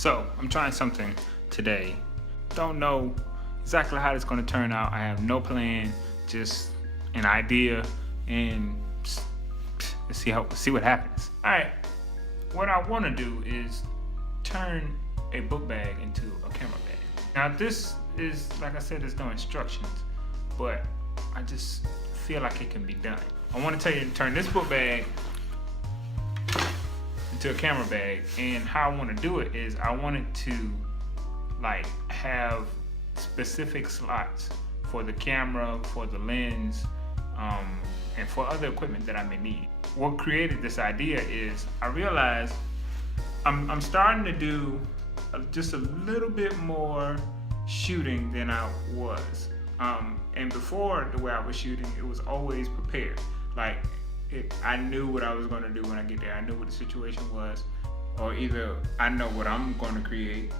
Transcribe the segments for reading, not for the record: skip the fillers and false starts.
So I'm trying something today. Don't know exactly how it's going to turn out. I have no plan, just an idea, and let's see what happens. All right, what I want to do is turn a book bag into a camera bag. Now this is, like I said, there's no instructions, but I just feel like it can be done. I want to tell you to turn this book bag into a camera bag, and how I want to do it is I want it to like have specific slots for the camera, for the lens, and for other equipment that I may need. What created this idea is I realized I'm starting to do just a little bit more shooting than I was. And before, the way I was shooting, it was always prepared. Like I knew what I was going to do when I get there. I knew what the situation was, or either I know what I'm going to create,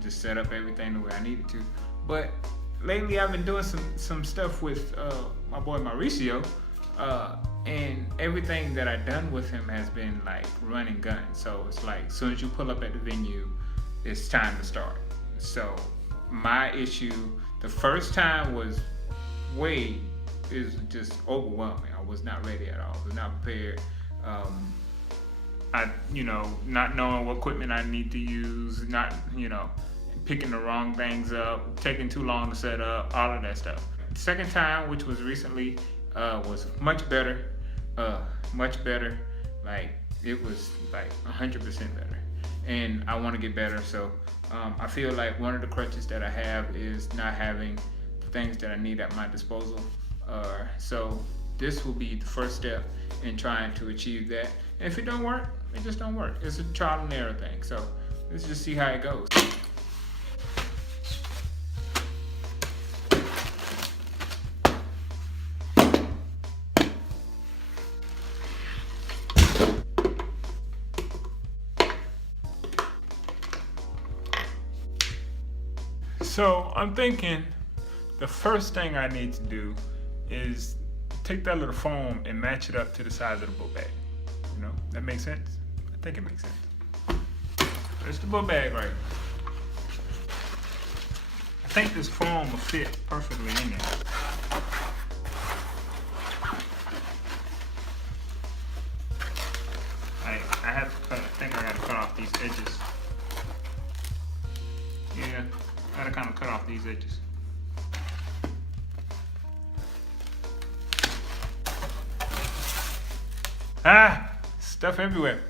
just set up everything the way I needed to. But lately I've been doing some stuff with my boy Mauricio, and everything that I've done with him has been like run and gun. So it's like as soon as you pull up at the venue, it's time to start. So my issue the first time was is just overwhelming. I was not ready at all. I was not prepared. Not knowing what equipment I need to use, not, picking the wrong things up, taking too long to set up, all of that stuff. The second time, which was recently, was much better. Like it was like 100% better. And I want to get better. So I feel like one of the crutches that I have is not having the things that I need at my disposal. So this will be the first step in trying to achieve that. And if it don't work, it just don't work. It's a trial and error thing. So let's just see how it goes. So I'm thinking the first thing I need to do is take that little foam and match it up to the size of the book bag. That makes sense? I think it makes sense. There's the book bag right. I think this foam will fit perfectly in there. I think I gotta cut off these edges. Yeah, I gotta kind of cut off these edges. Stuff everywhere.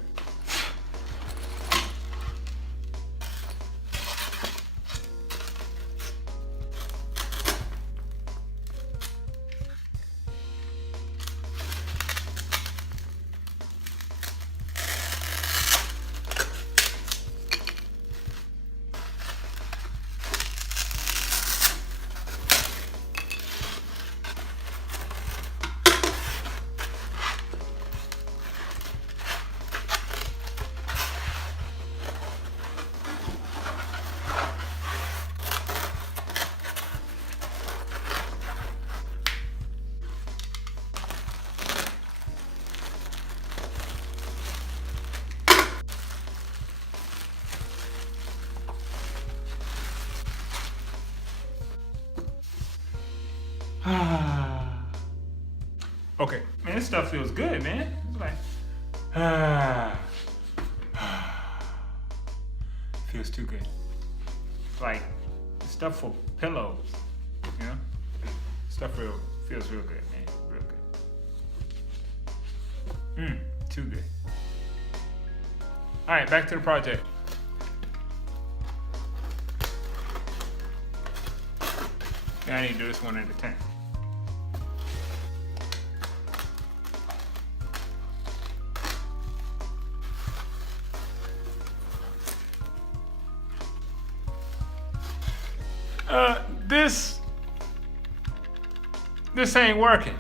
Okay, man, this stuff feels good, man. It's like, feels too good. It's like stuff for pillows, Stuff feels real good, man, real good. Too good. All right, back to the project. Now I need to do this one at a time. This ain't working.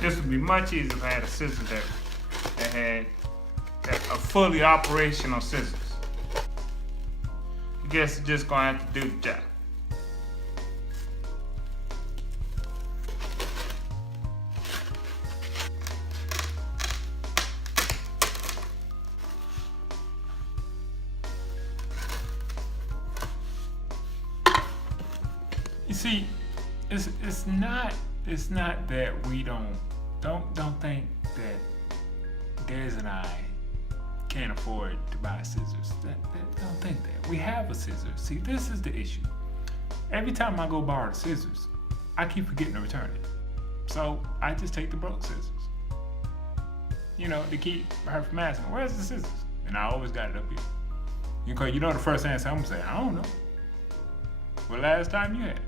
This would be much easier if I had a scissor that had a fully operational scissors. I guess it's just gonna have to do the job. You see, it's not that we don't think that Des and I can't afford to buy scissors. Don't think that. We have a scissor. See, this is the issue. Every time I go borrow the scissors, I keep forgetting to return it. So I just take the broke scissors. You know, to keep her from asking, where's the scissors? And I always got it up here. You know the first answer I'm gonna say, I don't know. Well, last time you had it.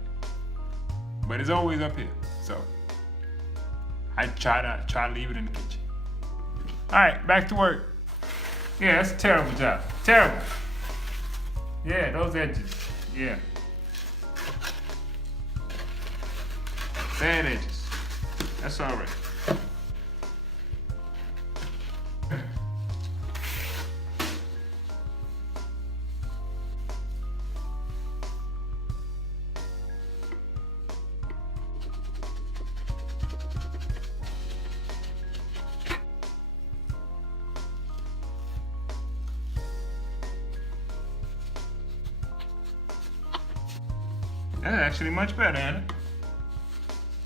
But it's always up here. So I try to leave it in the kitchen. All right, back to work. Yeah, that's a terrible job. Terrible. Yeah, those edges. Yeah. Bad edges. That's all right. That's actually much better, ain't it?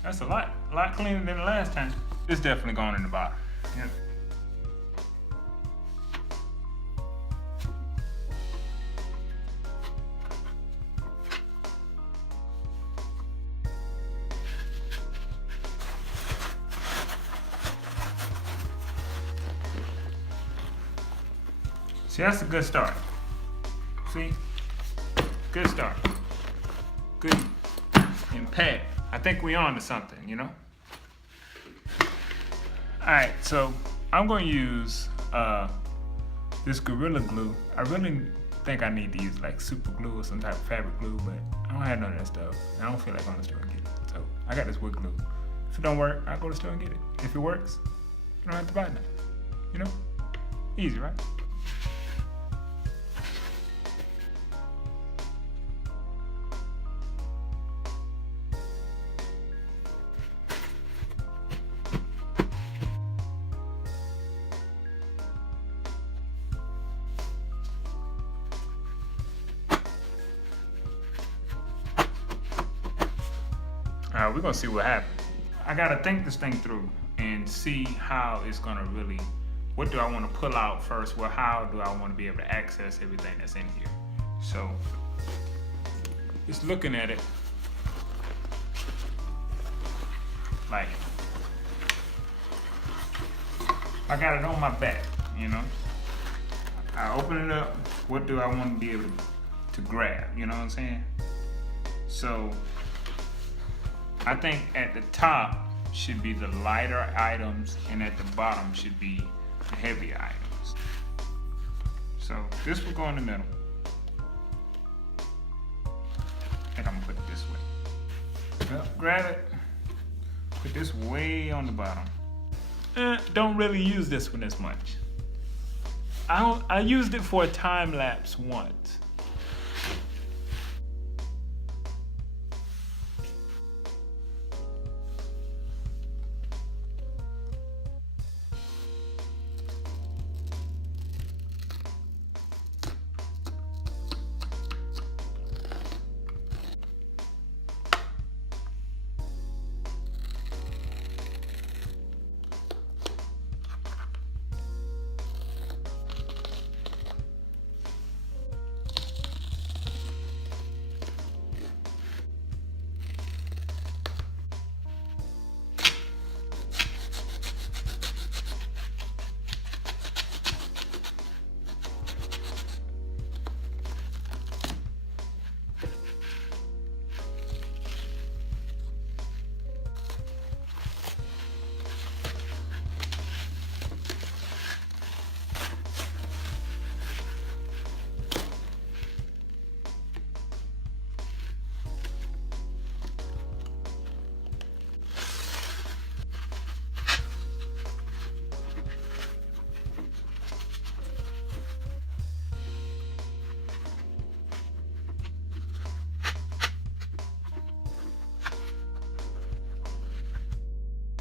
That's a lot cleaner than the last time. It's definitely going in the bottom. Yep. See, that's a good start. See? Good start. Good impact. I think we on to something, you know? Alright, so I'm going to use this Gorilla Glue. I really think I need to use like super glue or some type of fabric glue, but I don't have none of that stuff. I don't feel like going to the store and get it. So I got this wood glue. If it don't work, I'll go to the store and get it. If it works, you don't have to buy nothing. You know? Easy, right? We're gonna see what happens. I gotta think this thing through and see how it's gonna really, what do I wanna pull out first? Well, how do I wanna be able to access everything that's in here? So, just looking at it, like, I got it on my back, you know? I open it up, what do I wanna be able to grab, you know what I'm saying? So, I think at the top should be the lighter items and at the bottom should be the heavier items. So this will go in the middle. I think I'm gonna put it this way. Well, grab it, put this way on the bottom. Don't really use this one as much. I used it for a time lapse once.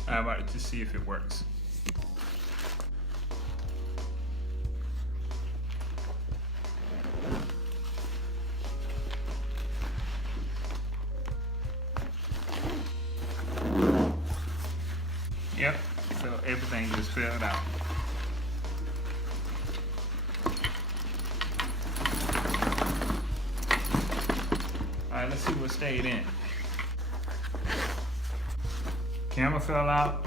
I'm about to see if it works. Yep, so everything just filled out. Alright, let's see what stayed in. Camera fell out.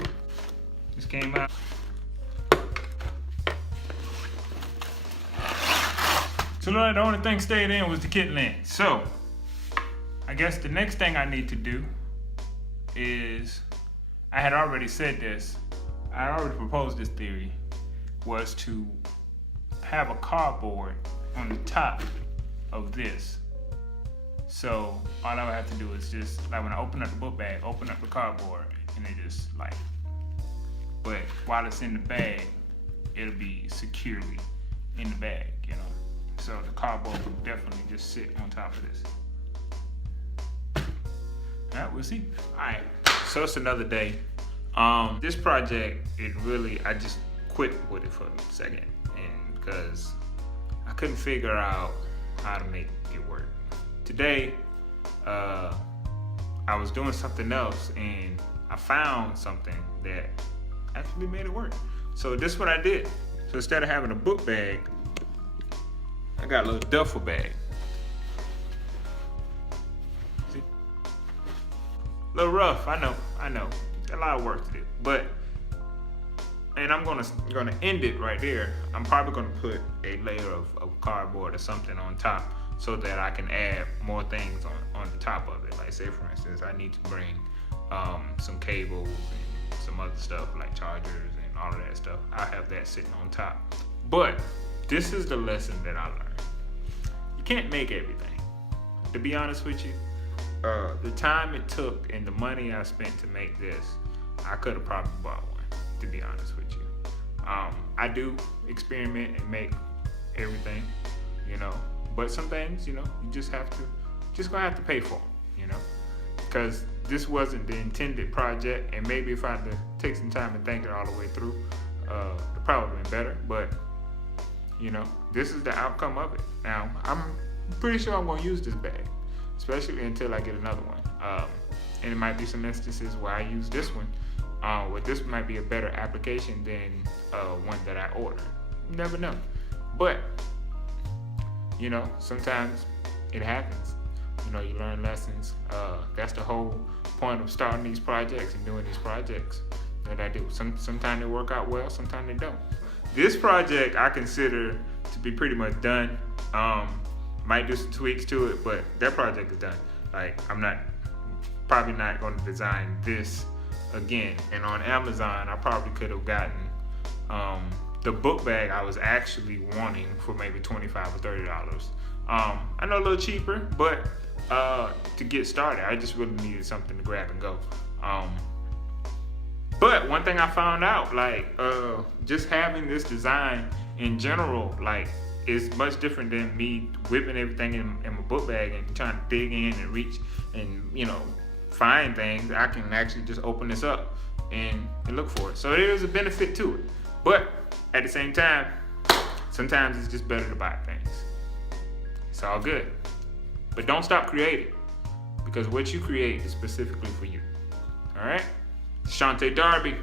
Just came out. So the only thing stayed in was the kit lens. So I guess the next thing I need to do is, I had already said this, I already proposed this theory, was to have a cardboard on the top of this. So all I would have to do is just, like when I open up the book bag, open up the cardboard, and it just like, but while it's in the bag, it'll be securely in the bag, you know. So the cardboard will definitely just sit on top of this. All right, we'll see. All right, so it's another day. This project, I just quit with it for a second, and because I couldn't figure out how to make it work. Today, I was doing something else and I found something that actually made it work. So this is what I did. So instead of having a book bag, I got a little duffel bag. See? A little rough, I know. A lot of work to do, and I'm gonna end it right there. I'm probably gonna put a layer of cardboard or something on top so that I can add more things on the top of it. Like say for instance, I need to bring some cables and some other stuff like chargers and all of that stuff. I have that sitting on top. But this is the lesson that I learned. You can't make everything. To be honest with you, the time it took and the money I spent to make this, I could have probably bought one, to be honest with you. I do experiment and make everything, you know, but some things, you know, you just gonna have to pay for them, you know, because this wasn't the intended project, and maybe if I had to take some time and think it all the way through, it probably would have been better, but you know, this is the outcome of it. Now, I'm pretty sure I'm gonna use this bag, especially until I get another one. And it might be some instances where I use this one, where this might be a better application than one that I ordered. You never know. But, you know, sometimes it happens. You know, you learn lessons. That's the whole point of starting these projects and doing these projects that I do. Sometimes they work out well, sometimes they don't. This project I consider to be pretty much done. Might do some tweaks to it, but that project is done. Like, I'm probably not going to design this again. And on Amazon, I probably could have gotten the book bag I was actually wanting for maybe $25 or $30. I know a little cheaper, but to get started, I just really needed something to grab and go. But one thing I found out, like, just having this design in general, like, is much different than me whipping everything in my book bag and trying to dig in and reach and, you know, find things. I can actually just open this up and look for it. So there is a benefit to it. But at the same time, sometimes it's just better to buy things. It's all good. But don't stop creating, because what you create is specifically for you. All right? Shante Darby.